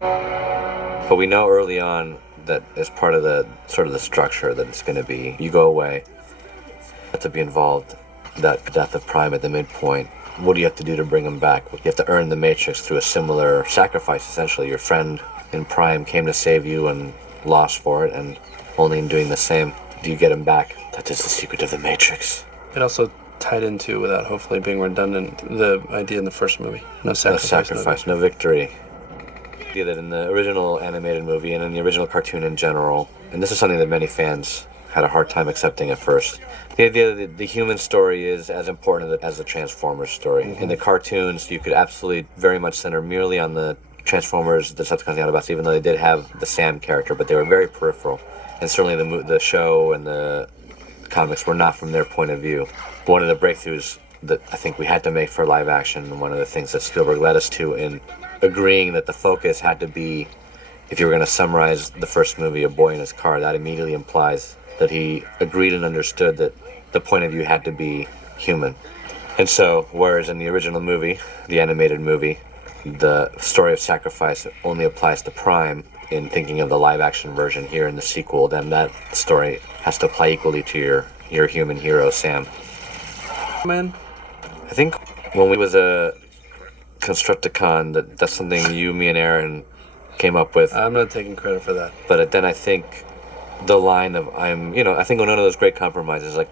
But we know early on that as part of the sort of the structure that it's going to be, you go away, to be involved, that death of Prime at the midpoint. What do you have to do to bring him back? You have to earn the Matrix through a similar sacrifice, essentially. Your friend in Prime came to save you and lost for it, and only in doing the same do you get him back. That is the secret of the Matrix. It also tied into, without hopefully being redundant, the idea in the first movie. No sacrifice, no victory. The idea that in the original animated movie and in the original cartoon in general, and this is something that many fans had a hard time accepting at first, the idea that the human story is as important as the Transformers story. Mm-hmm. In the cartoons, you could absolutely very much center merely on the Transformers, the Decepticons, the Autobots, even though they did have the Sam character, but they were very peripheral. And certainly the show and the comics were not from their point of view. One of the breakthroughs that I think we had to make for live action, and one of the things that Spielberg led us to in agreeing that the focus had to be, if you were going to summarize the first movie, A Boy in His Car, that immediately implies that he agreed and understood that the point of view had to be human. And so, whereas in the original movie, the animated movie, the story of sacrifice only applies to Prime, in thinking of the live-action version here in the sequel, then that story has to apply equally to your human hero, Sam. Man, I think when we was a Constructicon, that's something you, me, and Aaron came up with. I'm not taking credit for that. But then I think the line of I think one of those great compromises, like,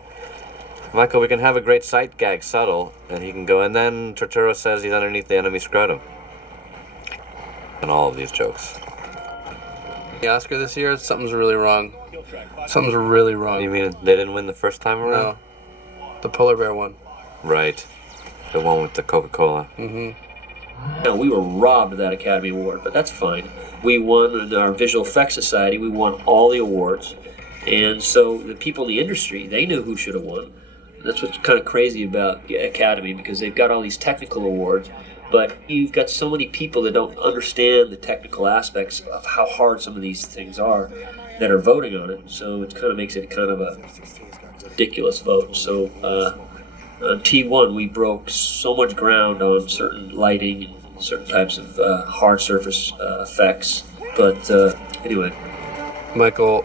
Michael, we can have a great sight gag subtle, and he can go, and then Turturro says he's underneath the enemy scrotum. And all of these jokes. The Oscar this year, something's really wrong. Something's really wrong. You mean they didn't win the first time around? No. The polar bear one. Right. The one with the Coca-Cola. Mm-hmm. Now, we were robbed of that Academy Award, but that's fine. We won in our Visual Effects Society. We won all the awards. And so the people in the industry, they knew who should have won. That's what's kind of crazy about the Academy, because they've got all these technical awards, but you've got so many people that don't understand the technical aspects of how hard some of these things are that are voting on it. So it kind of makes it kind of a ridiculous vote. So on T1, we broke so much ground on certain lighting and certain types of hard surface effects. But anyway. Michael,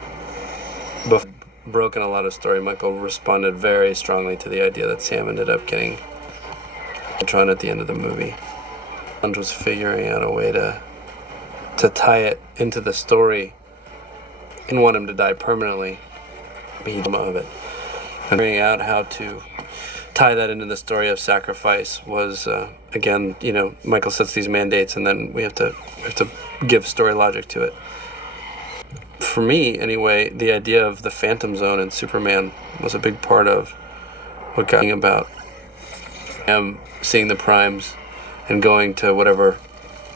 broken a lot of story, Michael responded very strongly to the idea that Sam ended up getting Tron at the end of the movie. And was figuring out a way to tie it into the story. Didn't want him to die permanently. He of it. And figuring out how to tie that into the story of sacrifice was again, Michael sets these mandates, and then we have to give story logic to it. For me, anyway, the idea of the Phantom Zone and Superman was a big part of what got me about seeing the primes and going to whatever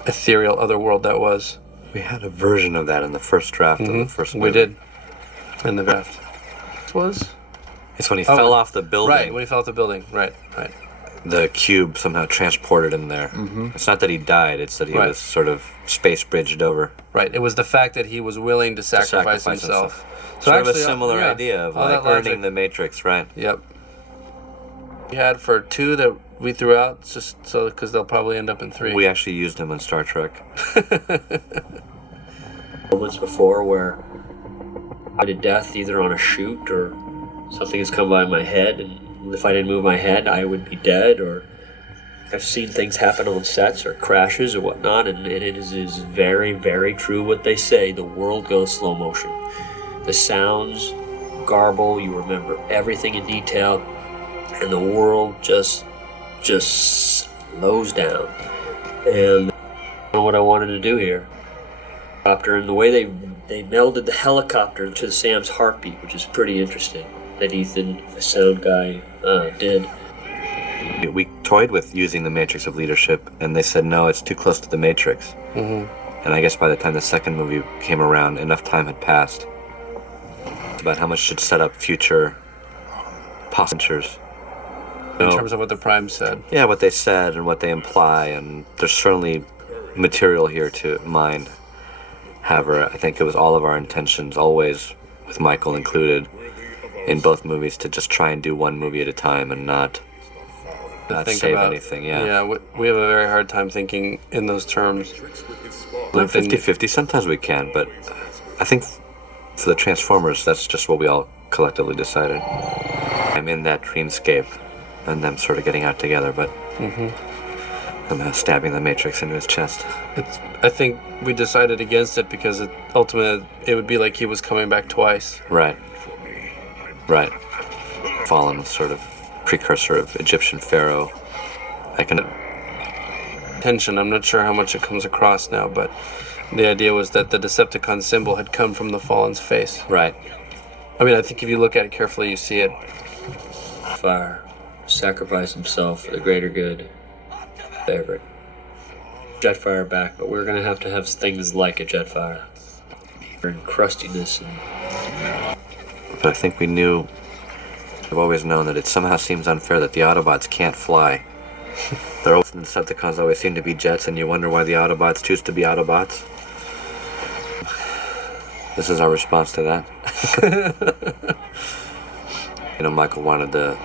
ethereal other world that was. We had a version of that in the first draft of the first movie. We did. In the draft. It's when he fell off the building. Right, when he fell off the building. Right. The cube somehow transported him there. Mm-hmm. It's not that he died, it's that he was sort of space bridged over. Right, it was the fact that he was willing to sacrifice himself. So sort of a similar idea of like earning the Matrix, right? Yep. We had for 2 that we threw out, just so because they'll probably end up in 3. We actually used them in Star Trek. Moments before where I did death either on a shoot or something has come by my head, and if I didn't move my head, I would be dead. Or I've seen things happen on sets or crashes or whatnot, and it is very, very true what they say. The world goes slow motion. The sounds garble. You remember everything in detail, and the world just slows down. And that's what I wanted to do here. And the way they melded the helicopter to Sam's heartbeat, which is pretty interesting, that Ethan, the sound guy, did. We toyed with using the Matrix of Leadership, and they said, no, it's too close to the Matrix. Mm-hmm. And I guess by the time the second movie came around, enough time had passed about how much should set up future postures. In terms of what the Prime said. Yeah, what they said and what they imply, and there's certainly material here to mine. However, I think it was all of our intentions, always with Michael included, in both movies, to just try and do one movie at a time and not not think save about anything. Yeah. Yeah, we have a very hard time thinking in those terms. Not 50-50. Sometimes we can, but I think for the Transformers, that's just what we all collectively decided. I'm in that dreamscape, and them sort of getting out together, but I'm stabbing the Matrix into his chest. I think we decided against it because ultimately it would be like he was coming back twice. Right. Right. Fallen was sort of precursor of Egyptian pharaoh. Tension. I'm not sure how much it comes across now, but the idea was that the Decepticon symbol had come from the Fallen's face. Right. I mean, I think if you look at it carefully, you see it. Fire. Sacrifice himself for the greater good. Favorite. Jetfire back, but we're going to have things like a Jetfire. And crustiness. But I think I've always known that it somehow seems unfair that the Autobots can't fly. The Decepticons always seem to be jets, and you wonder why the Autobots choose to be Autobots. This is our response to that. Michael wanted the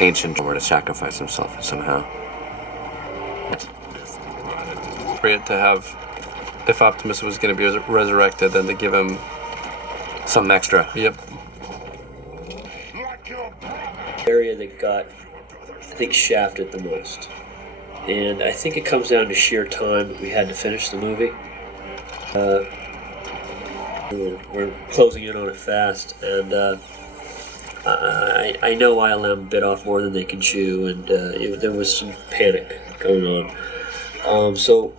ancient Homer to sacrifice himself somehow. Appropriate to have, if Optimus was going to be resurrected, then to give him something extra. Yep. Area that got, I think, shafted the most. And I think it comes down to sheer time. We had to finish the movie. We're closing in on it fast, and I know ILM bit off more than they can chew, and there was some panic going on. So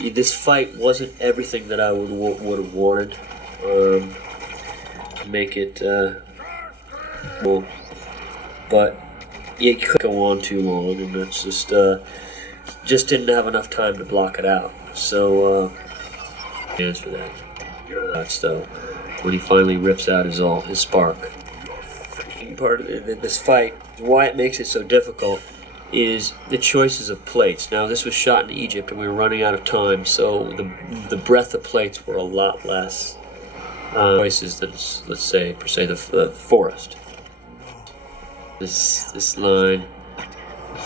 this fight wasn't everything that I would have wanted to make it. Well, but you couldn't go on too long, and it's just didn't have enough time to block it out. So, hands for that. That's though when he finally rips out his spark. Part of this fight, why it makes it so difficult, is the choices of plates. Now, this was shot in Egypt, and we were running out of time, so the breadth of plates were a lot less choices than, let's say, per se, the forest. This line,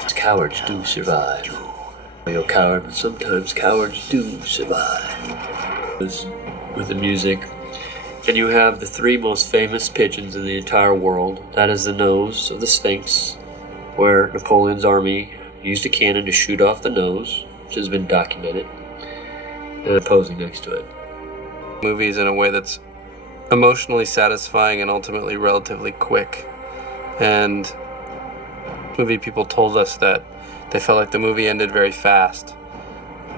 cowards do survive. You're a coward, but sometimes cowards do survive. With the music. And you have the three most famous pigeons in the entire world. That is the nose of the Sphinx, where Napoleon's army used a cannon to shoot off the nose, which has been documented, and posing next to it. Movies in a way that's emotionally satisfying and ultimately relatively quick. And movie people told us that they felt like the movie ended very fast.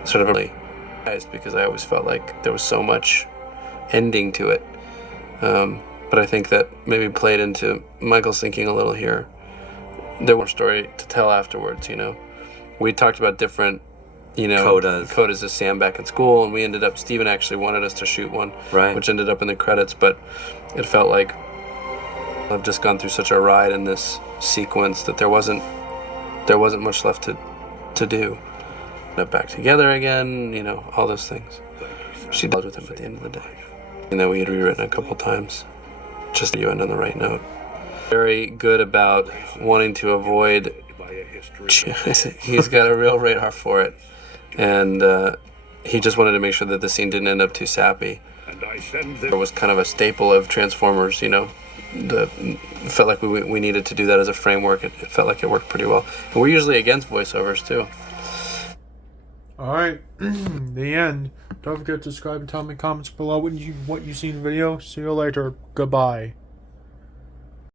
Sort of really surprised, because I always felt like there was so much ending to it. But I think that maybe played into Michael's thinking a little here. There was more story to tell afterwards, We talked about different, codas as Sam back in school, and we ended up, Steven actually wanted us to shoot one, right, which ended up in the credits, but it felt like I've just gone through such a ride in this sequence that there wasn't much left to do. Up back together again, all those things. She dealt with him at the end of the day. And that we had rewritten a couple times, just so you end on the right note. Very good about wanting to avoid. He's got a real radar for it, and he just wanted to make sure that the scene didn't end up too sappy. There was kind of a staple of Transformers, it felt like we needed to do that as a framework. It felt like it worked pretty well. And we're usually against voiceovers too. Alright, the end. Don't forget to subscribe and tell me in the comments below what you see in the video. See you later. Goodbye.